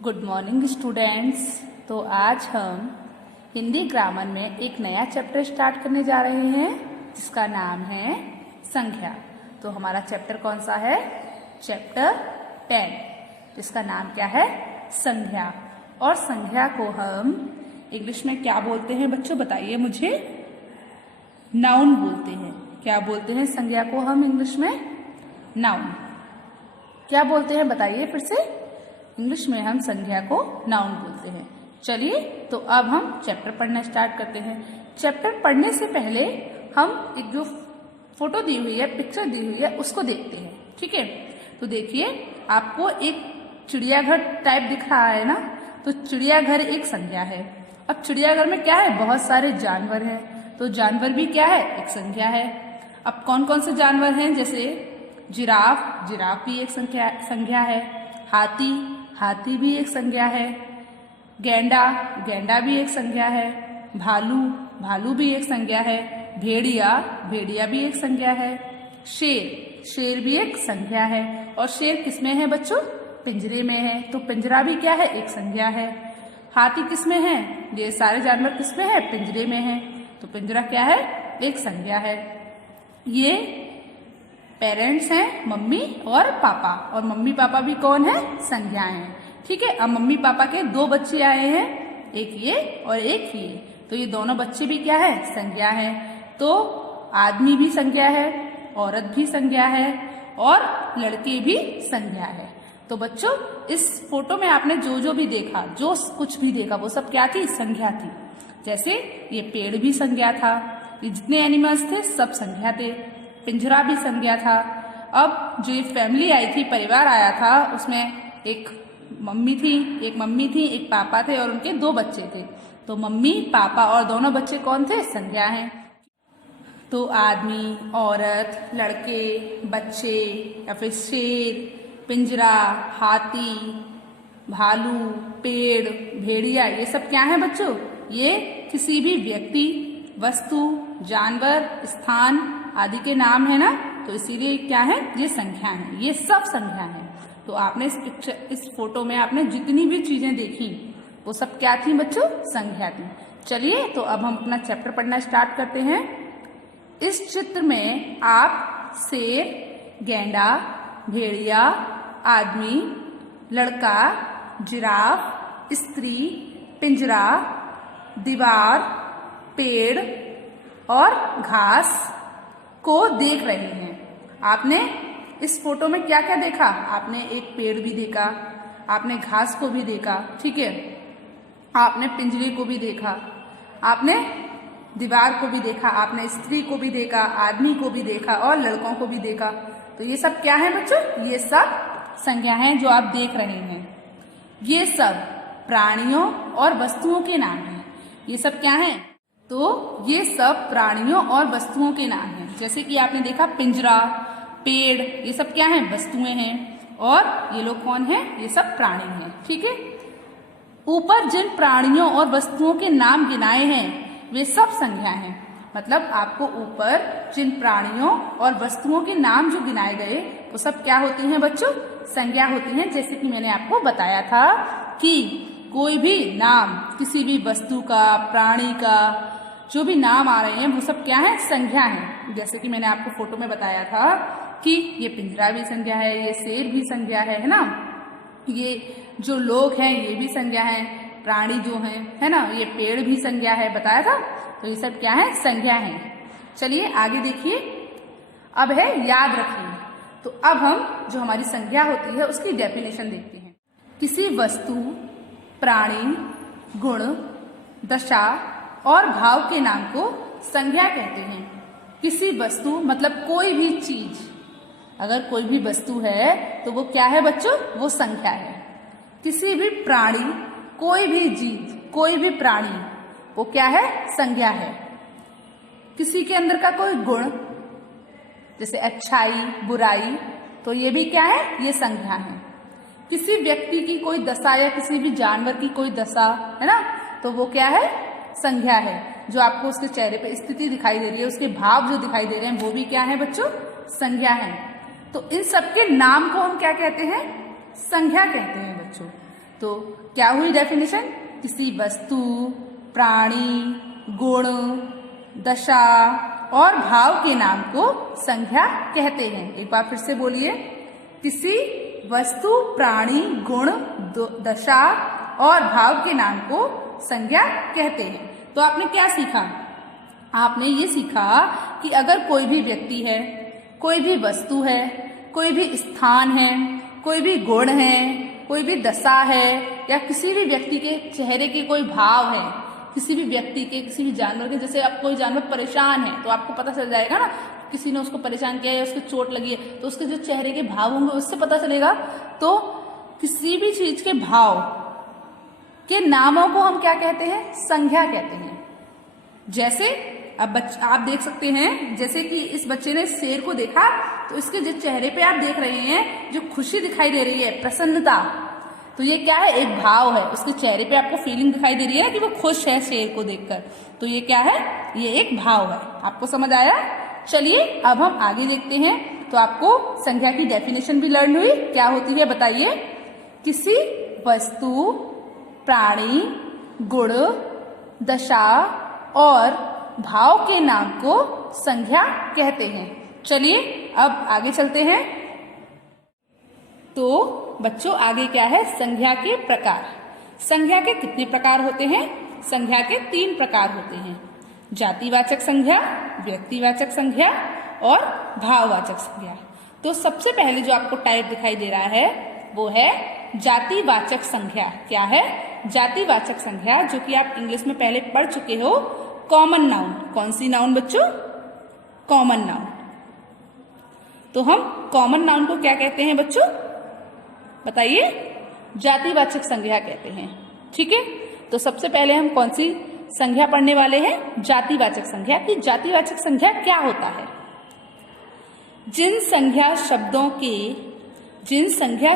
Good morning students. तो आज हम हिंदी ग्रामर में एक नया चैप्टर स्टार्ट करने जा रहे हैं जिसका नाम है संख्या। तो हमारा चैप्टर कौन सा है? चैप्टर 10 जिसका नाम क्या है? संख्या। और संख्या को हम इंग्लिश में क्या बोलते हैं बच्चों, बताइए मुझे। नाउन बोलते हैं। क्या बोलते हैं संख्या को हम इंग्लिश में? नाउन। क्या बोलते हैं बताइए फिर से। इंग्लिश में हम संख्या को नाउन बोलते हैं। चलिए तो अब हम चैप्टर पढ़ना स्टार्ट करते हैं। चैप्टर पढ़ने से पहले हम एक जो फोटो दी हुई है, पिक्चर दी हुई है, उसको देखते हैं। ठीक है, तो देखिए आपको एक चिड़ियाघर टाइप दिख रहा है ना। तो चिड़ियाघर एक संख्या है। अब चिड़ियाघर में क्या है? बहुत सारे जानवर हैं। तो जानवर भी क्या है? एक संख्या है। अब कौन कौन से जानवर हैं? जैसे जिराफ, जिराफ भी एक संख्या है। हाथी, हाथी भी एक संज्ञा है। गैंडा, गैंडा भी एक संज्ञा है। भालू, भालू भी एक संज्ञा है। भेड़िया, भेड़िया भी एक संज्ञा है। शेर, शेर भी एक संज्ञा है। और शेर किसमें है बच्चों? पिंजरे में है। तो पिंजरा भी क्या है? एक संज्ञा है। हाथी किसमें है? ये सारे जानवर किसमें है? पिंजरे में है। तो पिंजरा क्या है? एक संज्ञा है। ये पेरेंट्स हैं, मम्मी और पापा। और मम्मी पापा भी कौन है? संज्ञाएं हैं। ठीक है, अब मम्मी पापा के दो बच्चे आए हैं, एक ये और एक ये। तो ये दोनों बच्चे भी क्या है? संज्ञा है। तो आदमी भी संज्ञा है, औरत भी संज्ञा है और लड़के भी संज्ञा है। तो बच्चों इस फोटो में आपने जो जो भी देखा, जो कुछ भी देखा, वो सब क्या थी? संज्ञा थी। जैसे ये पेड़ भी संज्ञा था, ये जितने एनिमल्स थे सब संज्ञा थे। पिंजरा भी संज्ञा था। अब जो ये फैमिली आई थी, परिवार आया था, उसमें एक मम्मी थी, एक पापा थे और उनके दो बच्चे थे। तो मम्मी, पापा और दोनों बच्चे कौन थे? संज्ञा हैं। तो आदमी, औरत, लड़के, बच्चे या फिर शेर, पिंजरा, हाथी, भालू, पेड़, भेड़िया, ये सब क्या है बच्चों? ये किसी भी व्यक्ति, वस्तु, जानवर, स्थान आदि के नाम है ना। तो इसीलिए क्या है? ये संख्या है। ये सब संख्या है। तो आपने इस फोटो में आपने जितनी भी चीजें देखी वो सब क्या थी बच्चों? संख्या थी। चलिए तो अब हम अपना चैप्टर पढ़ना स्टार्ट करते हैं। इस चित्र में आप शेर, गैंडा, भेड़िया, आदमी, लड़का, जिराफ, स्त्री, पिंजरा, दीवार, पेड़ और घास को देख रहे हैं। आपने इस फोटो में क्या क्या देखा? आपने एक पेड़ भी देखा, आपने घास को भी देखा, ठीक है, आपने पिंजरे को भी देखा, आपने दीवार को भी देखा, आपने स्त्री को भी देखा, आदमी को भी देखा और लड़कों को भी देखा। तो ये सब क्या है बच्चों? ये सब संज्ञा हैं जो आप देख रहे हैं। ये सब प्राणियों और वस्तुओं के नाम हैं। ये सब क्या है? तो ये सब प्राणियों और वस्तुओं के नाम हैं। जैसे कि आपने देखा पिंजरा, पेड़, ये सब क्या हैं? वस्तुएं हैं। और ये लोग कौन हैं? ये सब प्राणी हैं। ठीक है, ऊपर जिन प्राणियों और वस्तुओं के नाम गिनाए हैं वे सब संज्ञा हैं। मतलब आपको ऊपर जिन प्राणियों और वस्तुओं के नाम जो गिनाए गए वो सब क्या होती हैं बच्चों? संज्ञा होती हैं। जैसे कि मैंने आपको बताया था कि कोई भी नाम, किसी भी वस्तु का, प्राणी का, जो भी नाम आ रहे हैं वो सब क्या है? संज्ञा है। जैसे कि मैंने आपको फोटो में बताया था कि ये पिंजरा भी संज्ञा है, ये शेर भी संज्ञा है ना, ये जो लोग हैं ये भी संज्ञा है, प्राणी जो हैं, है ना, ये पेड़ भी संज्ञा है, बताया था। तो ये सब क्या है? संज्ञा है। चलिए आगे देखिए। अब है याद रखिए। तो अब हम जो हमारी संज्ञा होती है उसकी डेफिनेशन देखते हैं। किसी वस्तु, प्राणी, गुण, दशा और भाव के नाम को संज्ञा कहते हैं। किसी वस्तु मतलब कोई भी चीज, अगर कोई भी वस्तु है तो वो क्या है बच्चों? वो संख्या है। किसी भी प्राणी, कोई भी जीव, कोई भी प्राणी, वो क्या है? संज्ञा है। किसी के अंदर का कोई गुण, जैसे अच्छाई, बुराई, तो ये भी क्या है? ये संज्ञा है। किसी व्यक्ति की कोई दशा या किसी भी जानवर की कोई दशा, है ना, तो वो क्या है? संज्ञा है। जो आपको उसके चेहरे पे स्थिति दिखाई दे रही है, उसके भाव जो दिखाई दे रहे हैं, वो भी क्या है बच्चों? संज्ञा है। तो इन सबके नाम को हम क्या कहते हैं? संज्ञा कहते हैं बच्चों। तो क्या हुई डेफिनेशन? किसी वस्तु, प्राणी, गुण, दशा और भाव के नाम को संज्ञा कहते हैं। एक बार फिर से बोलिए, किसी वस्तु, प्राणी, गुण, दशा और भाव के नाम को संज्ञा कहते हैं। तो आपने क्या सीखा? आपने ये सीखा कि अगर कोई भी व्यक्ति है, कोई भी वस्तु है, कोई भी स्थान है, कोई भी गुण है, कोई भी दशा है, या किसी भी व्यक्ति के चेहरे के कोई भाव है, किसी भी व्यक्ति के, किसी भी जानवर के, जैसे अब कोई जानवर परेशान है तो आपको पता चल जाएगा ना, किसी ने उसको परेशान किया या उसको चोट लगी है तो उसके जो चेहरे के भाव होंगे उससे पता चलेगा। तो किसी भी चीज के भाव के नामों को हम क्या कहते हैं? संज्ञा कहते हैं। जैसे अब आप देख सकते हैं, जैसे कि इस बच्चे ने शेर को देखा तो इसके जो चेहरे पे आप देख रहे हैं जो खुशी दिखाई दे रही है, प्रसन्नता, तो ये क्या है? एक भाव है। उसके चेहरे पे आपको फीलिंग दिखाई दे रही है कि वो खुश है शेर को देखकर, तो ये क्या है? ये एक भाव है। आपको समझ आया? चलिए अब हम आगे देखते हैं। तो आपको संज्ञा की डेफिनेशन भी लर्न हुई। क्या होती है बताइए? किसी वस्तु, प्राणी, गुण, दशा और भाव के नाम को संज्ञा कहते हैं। चलिए अब आगे चलते हैं। तो बच्चों आगे क्या है? संज्ञा के प्रकार। संज्ञा के कितने प्रकार होते हैं? संज्ञा के 3 प्रकार होते हैं, जातिवाचक संज्ञा, व्यक्तिवाचक संज्ञा और भाववाचक संज्ञा। तो सबसे पहले जो आपको टाइप दिखाई दे रहा है वो है जातिवाचक संज्ञा। क्या है? जातिवाचक संज्ञा, जो कि आप इंग्लिश में पहले पढ़ चुके हो, कॉमन नाउन। कौन सी नाउन बच्चों? Common noun. तो हम कॉमन नाउन को क्या कहते हैं बच्चों? बताइए। जातिवाचक संज्ञा कहते हैं। ठीक है, तो सबसे पहले हम कौन सी संज्ञा पढ़ने वाले हैं? जातिवाचक संज्ञा। कि जातिवाचक संज्ञा क्या होता है? जिन संज्ञा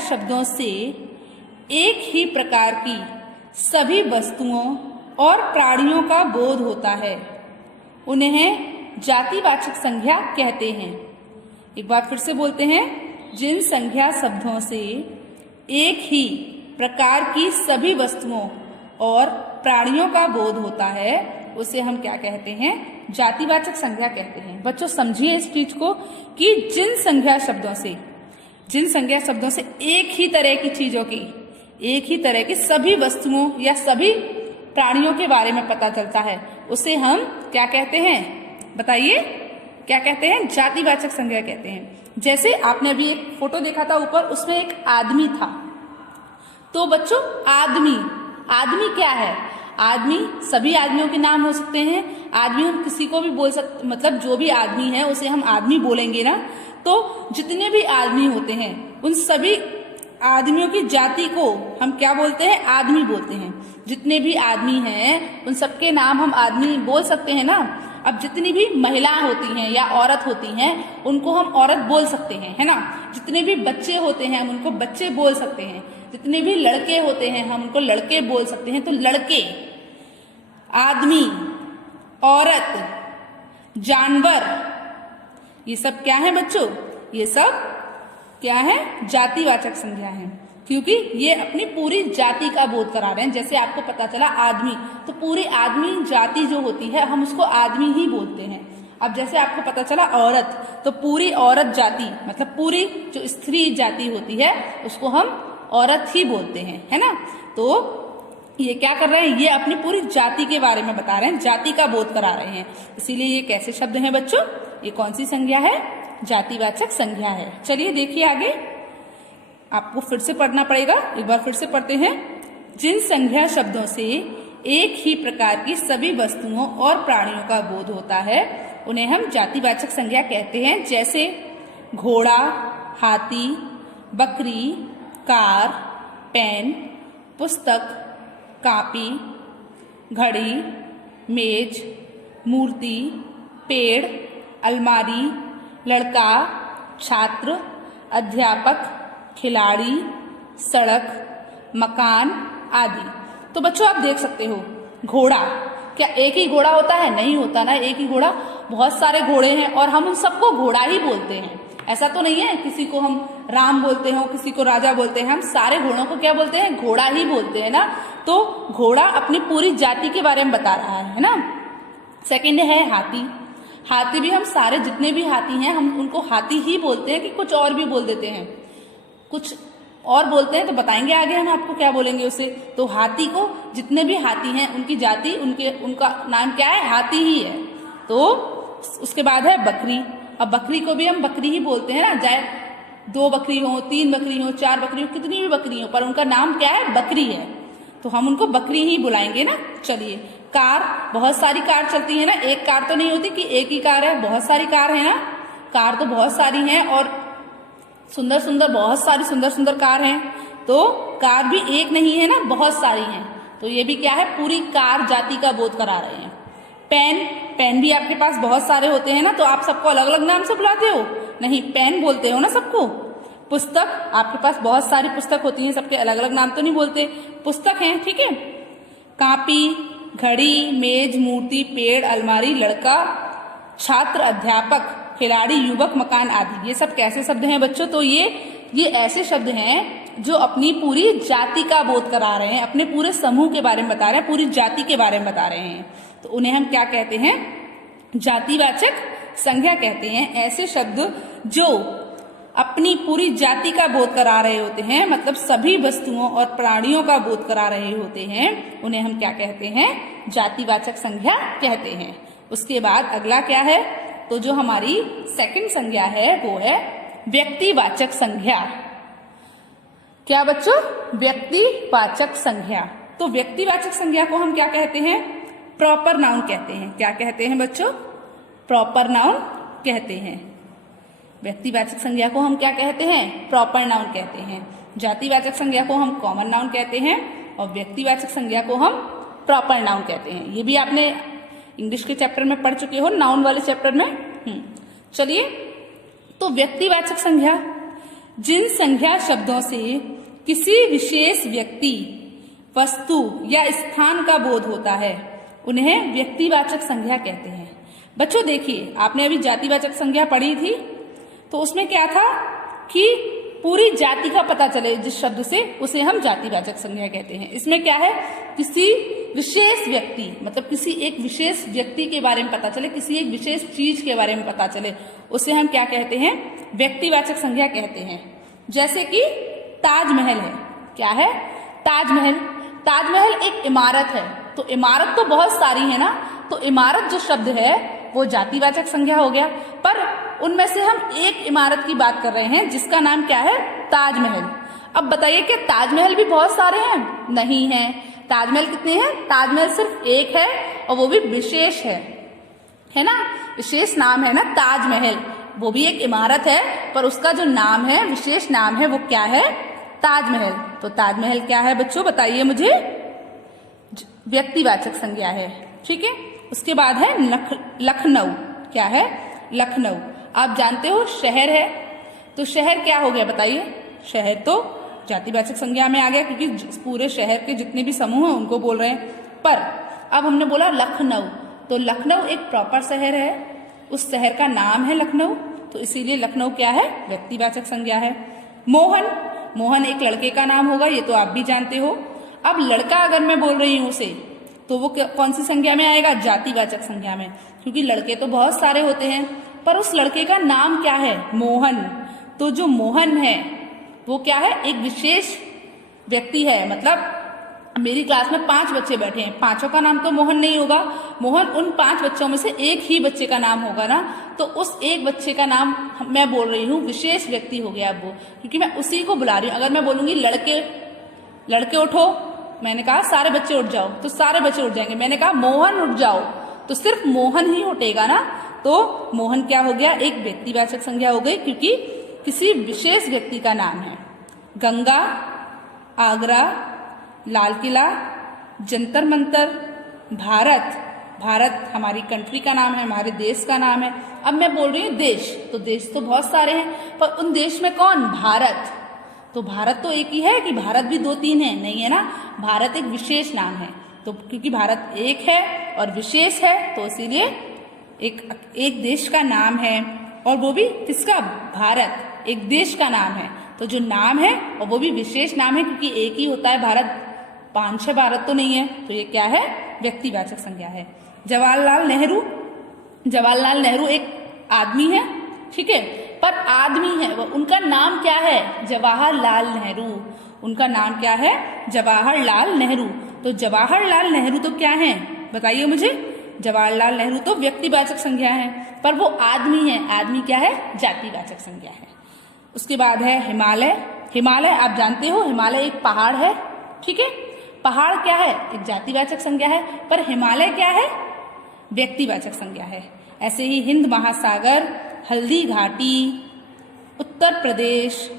शब्दों से एक ही प्रकार की सभी वस्तुओं और प्राणियों का बोध होता है उन्हें जातिवाचक संज्ञा कहते हैं। एक बार फिर से बोलते हैं, जिन संज्ञा शब्दों से एक ही प्रकार की सभी वस्तुओं और प्राणियों का बोध होता है उसे हम क्या कहते हैं? जातिवाचक संज्ञा कहते हैं। बच्चों समझिए इस चीज को कि जिन संज्ञा शब्दों से एक ही तरह की चीजों की, एक ही तरह की सभी वस्तुओं या सभी प्राणियों के बारे में पता चलता है उसे हम क्या कहते हैं? बताइए, क्या कहते हैं? जातिवाचक संज्ञा कहते हैं। जैसे आपने अभी एक फोटो देखा था ऊपर, उसमें एक आदमी था। तो बच्चों आदमी क्या है? आदमी सभी आदमियों के नाम हो सकते हैं। आदमी हम किसी को भी बोल सकते, मतलब जो भी आदमी है उसे हम आदमी बोलेंगे ना। तो जितने भी आदमी होते हैं उन सभी आदमियों की जाति को हम क्या बोलते हैं? आदमी बोलते हैं। जितने भी आदमी हैं उन सबके नाम हम आदमी बोल सकते हैं ना। अब जितनी भी महिला होती हैं या औरत होती हैं उनको हम औरत बोल सकते हैं, है ना। जितने भी बच्चे होते हैं हम उनको बच्चे बोल सकते हैं। जितने भी लड़के होते हैं हम उनको लड़के बोल सकते हैं। तो लड़के, आदमी, औरत, जानवर, ये सब क्या है बच्चों? ये सब क्या है? जातिवाचक संज्ञा है, क्योंकि ये अपनी पूरी जाति का बोध करा रहे हैं। जैसे आपको पता चला आदमी, तो पूरी आदमी जाति जो होती है हम उसको आदमी ही बोलते हैं। अब जैसे आपको पता चला औरत, तो पूरी औरत जाति, मतलब पूरी जो स्त्री जाति होती है उसको हम औरत ही बोलते हैं, है ना। तो ये क्या कर रहे हैं? ये अपनी पूरी जाति के बारे में बता रहे हैं, जाति का बोध करा रहे हैं। इसीलिए ये कैसे शब्द हैं बच्चों? ये कौन सी संज्ञा है? जातिवाचक संज्ञा है। चलिए देखिए आगे, आपको फिर से पढ़ना पड़ेगा। एक बार फिर से पढ़ते हैं। जिन संज्ञा शब्दों से एक ही प्रकार की सभी वस्तुओं और प्राणियों का बोध होता है उन्हें हम जातिवाचक संज्ञा कहते हैं। जैसे घोड़ा, हाथी, बकरी, कार, पेन, पुस्तक, कापी, घड़ी, मेज, मूर्ति, पेड़, अलमारी, लड़का, छात्र, अध्यापक, खिलाड़ी, सड़क, मकान आदि। तो बच्चों आप देख सकते हो, घोड़ा, क्या एक ही घोड़ा होता है? नहीं होता ना एक ही घोड़ा, बहुत सारे घोड़े हैं और हम उन सबको घोड़ा ही बोलते हैं। ऐसा तो नहीं है किसी को हम राम बोलते हो, किसी को राजा बोलते हैं, हम सारे घोड़ों को क्या बोलते हैं? घोड़ा ही बोलते हैं ना। तो घोड़ा अपनी पूरी जाति के बारे में बता रहा है ना। सेकंड है हाथी। हाथी भी हम सारे जितने भी हाथी हैं हम उनको हाथी ही बोलते हैं कि कुछ और भी बोल देते हैं, कुछ और बोलते हैं तो बताएंगे आगे हम आपको क्या बोलेंगे उसे। तो हाथी को जितने भी हाथी हैं उनकी जाति उनका नाम क्या है? हाथी ही है। तो उसके बाद है बकरी। अब बकरी को भी हम बकरी ही बोलते हैं ना, चाहे 2 बकरी हो, 3 बकरी हो, 4 बकरी हो, कितनी भी बकरी हो, पर उनका नाम क्या है? बकरी है, तो हम उनको बकरी ही बुलाएंगे ना। चलिए कार, बहुत सारी कार चलती है ना, एक कार तो नहीं होती कि एक ही कार है, बहुत सारी कार है ना। कार तो बहुत सारी हैं और सुंदर सुंदर, बहुत सारी सुंदर सुंदर कार हैं। तो कार भी एक नहीं है ना, बहुत सारी हैं। तो ये भी क्या है? पूरी कार जाति का बोध करा रहे हैं। पेन, पेन भी आपके पास बहुत सारे होते हैं ना, तो आप सबको अलग अलग नाम से बुलाते हो? नहीं, पेन बोलते हो ना सबको। पुस्तक, आपके पास बहुत सारी पुस्तक होती हैं, सबके अलग अलग नाम तो नहीं बोलते, पुस्तक हैं, ठीक है। कापी, घड़ी, मेज, मूर्ति, पेड़, अलमारी, लड़का, छात्र, अध्यापक, खिलाड़ी, युवक, मकान आदि, ये सब कैसे शब्द हैं बच्चों? तो ये ऐसे शब्द हैं जो अपनी पूरी जाति का बोध करा रहे हैं, अपने पूरे समूह के बारे में बता रहे हैं, पूरी जाति के बारे में बता रहे हैं। तो उन्हें हम क्या कहते हैं? जातिवाचक संज्ञा कहते हैं। ऐसे शब्द जो अपनी पूरी जाति का बोध करा रहे होते हैं, मतलब सभी वस्तुओं और प्राणियों का बोध करा रहे होते हैं, उन्हें हम क्या कहते हैं? जातिवाचक संज्ञा कहते हैं। उसके बाद अगला क्या है? तो जो हमारी सेकंड संज्ञा है वो है व्यक्तिवाचक संज्ञा। क्या बच्चों? व्यक्तिवाचक संज्ञा। तो व्यक्तिवाचक संज्ञा को हम क्या कहते हैं? प्रॉपर नाउन कहते हैं। क्या कहते हैं बच्चों? प्रॉपर नाउन कहते हैं। व्यक्तिवाचक संज्ञा को हम क्या कहते हैं? प्रॉपर नाउन कहते हैं। जातिवाचक संज्ञा को हम कॉमन नाउन कहते हैं और व्यक्तिवाचक संज्ञा को हम प्रॉपर नाउन कहते हैं। ये भी आपने इंग्लिश के चैप्टर में पढ़ चुके हो, नाउन वाले चैप्टर में। चलिए, तो व्यक्तिवाचक संज्ञा जिन संज्ञा शब्दों से किसी विशेष व्यक्ति, वस्तु या स्थान का बोध होता है उन्हें व्यक्तिवाचक संज्ञा कहते हैं। बच्चों देखिए, आपने अभी जातिवाचक संज्ञा पढ़ी थी, तो उसमें क्या था कि पूरी जाति का पता चले जिस शब्द से, उसे हम जातिवाचक संज्ञा कहते हैं। इसमें क्या है? किसी विशेष व्यक्ति, मतलब किसी एक विशेष व्यक्ति के बारे में पता चले, किसी एक विशेष चीज के बारे में पता चले, उसे हम क्या कहते हैं? व्यक्तिवाचक संज्ञा कहते हैं। जैसे कि ताजमहल है। क्या है? ताजमहल। ताजमहल एक इमारत है, तो इमारत तो बहुत सारी है ना, तो इमारत जो शब्द है वो जातिवाचक संज्ञा हो गया। पर उनमें से हम एक इमारत की बात कर रहे हैं जिसका नाम क्या है? ताजमहल। अब बताइए कि ताजमहल भी बहुत सारे हैं? नहीं है। ताजमहल कितने हैं? ताजमहल सिर्फ एक है और वो भी विशेष है ना, विशेष नाम है ना ताजमहल। वो भी एक इमारत है पर उसका जो नाम है, विशेष नाम है, वो क्या है? ताजमहल। तो ताजमहल क्या है बच्चों? बताइए मुझे। व्यक्तिवाचक संज्ञा है, ठीक है। उसके बाद है लखनऊ। क्या है? लखनऊ। आप जानते हो शहर है, तो शहर क्या हो गया बताइए? शहर तो जातिवाचक संज्ञा में आ गया क्योंकि पूरे शहर के जितने भी समूह हैं उनको बोल रहे हैं। पर अब हमने बोला लखनऊ, तो लखनऊ एक प्रॉपर शहर है, उस शहर का नाम है लखनऊ, तो इसीलिए लखनऊ क्या है? व्यक्तिवाचक संज्ञा है। मोहन, मोहन एक लड़के का नाम होगा, ये तो आप भी जानते हो। अब लड़का अगर मैं बोल रही हूं उसे, तो वो कौन सी संज्ञा में आएगा? जातिवाचक संज्ञा में, क्योंकि लड़के तो बहुत सारे होते हैं पर उस लड़के का नाम क्या है? मोहन। तो जो मोहन है वो क्या है? एक विशेष व्यक्ति है। मतलब मेरी क्लास में 5 बच्चे बैठे हैं, 5 का नाम तो मोहन नहीं होगा। मोहन उन 5 बच्चों में से एक ही बच्चे का नाम होगा ना, तो उस एक बच्चे का नाम मैं बोल रही हूँ, विशेष व्यक्ति हो गया वो, क्योंकि मैं उसी को बुला रही हूँ। अगर मैं बोलूंगी लड़के उठो, मैंने कहा सारे बच्चे उठ जाओ, तो सारे बच्चे उठ जाएंगे। मैंने कहा मोहन उठ जाओ, तो सिर्फ मोहन ही उठेगा ना, तो मोहन क्या हो गया? एक व्यक्तिवाचक संज्ञा हो गई क्योंकि किसी विशेष व्यक्ति का नाम है। गंगा, आगरा, लाल किला, जंतर मंतर, भारत, भारत हमारी कंट्री का नाम है, हमारे देश का नाम है। अब मैं बोल रही हूँ देश, तो देश तो बहुत सारे हैं पर उन देश में कौन? भारत। तो भारत तो एक ही है कि भारत भी 2-3 है? नहीं है ना, भारत एक विशेष नाम है। तो क्योंकि भारत एक है और विशेष है, तो इसीलिए एक देश का नाम है। और वो भी किसका? भारत, एक देश का नाम है। तो जो नाम है और वो भी विशेष नाम है, क्योंकि एक ही होता है भारत, 5-6 भारत तो नहीं है। तो ये क्या है? व्यक्तिवाचक संज्ञा है। जवाहरलाल नेहरू, जवाहरलाल नेहरू एक आदमी है, ठीक है, पर आदमी है वो, उनका नाम क्या है? जवाहरलाल नेहरू। उनका नाम क्या है? जवाहरलाल नेहरू। तो जवाहरलाल नेहरू तो क्या है? बताइए मुझे। जवाहरलाल नेहरू तो व्यक्तिवाचक संज्ञा है, पर वो आदमी है। आदमी क्या है? जातिवाचक संज्ञा है। उसके बाद है हिमालय। हिमालय आप जानते हो, हिमालय एक पहाड़ है, ठीक है। पहाड़ क्या है? एक जातिवाचक संज्ञा है, पर हिमालय क्या है? व्यक्तिवाचक संज्ञा है। ऐसे ही हिंद महासागर, हल्दी घाटी, उत्तर प्रदेश,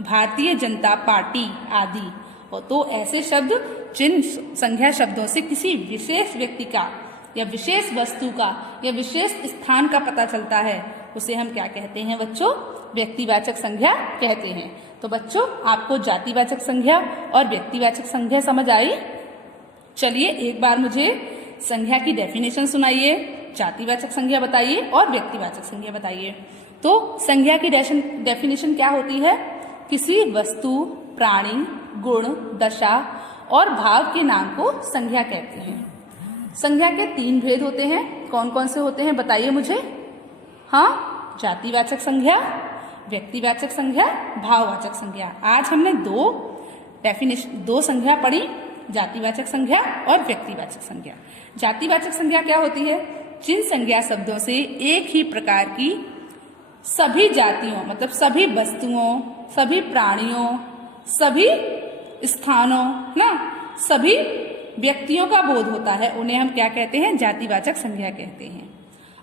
भारतीय जनता पार्टी आदि। और तो ऐसे शब्द जिन संज्ञा शब्दों से किसी विशेष व्यक्ति का या विशेष वस्तु का या विशेष स्थान का पता चलता है, उसे हम क्या कहते हैं बच्चों? व्यक्तिवाचक संज्ञा कहते हैं। तो बच्चों, आपको जातिवाचक संज्ञा और व्यक्तिवाचक संज्ञा समझ आई? चलिए एक बार मुझे संज्ञा की डेफिनेशन सुनाइए, जातिवाचक संज्ञा बताइए और व्यक्तिवाचक संज्ञा बताइए। तो संज्ञा की डेफिनेशन क्या होती है? किसी वस्तु, प्राणी, गुण, दशा और भाव के नाम को संज्ञा कहते हैं। संज्ञा के 3 भेद होते हैं। कौन कौन से होते हैं बताइए मुझे। हाँ, जातिवाचक संज्ञा, व्यक्तिवाचक संज्ञा, भाववाचक संज्ञा। आज हमने दो संज्ञा पढ़ी, जातिवाचक संज्ञा और व्यक्तिवाचक संज्ञा। जातिवाचक संज्ञा क्या होती है? जिन संज्ञा शब्दों से एक ही प्रकार की सभी जातियों, मतलब सभी वस्तुओं, सभी प्राणियों, सभी स्थानों, ना, सभी व्यक्तियों का बोध होता है, उन्हें हम क्या कहते हैं? जातिवाचक संज्ञा कहते हैं।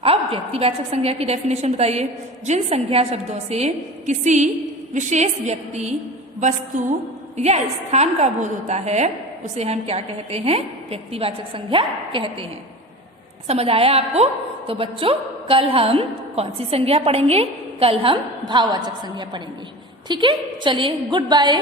अब व्यक्तिवाचक संज्ञा की डेफिनेशन बताइए। जिन संज्ञा शब्दों से किसी विशेष व्यक्ति, वस्तु या स्थान का बोध होता है, उसे हम क्या कहते हैं? व्यक्तिवाचक संज्ञा कहते हैं। समझ आया आपको? तो बच्चों, कल हम कौन सी संज्ञा पढ़ेंगे? कल हम भाववाचक संज्ञा पढ़ेंगे, ठीक है। चलिए, गुड बाय।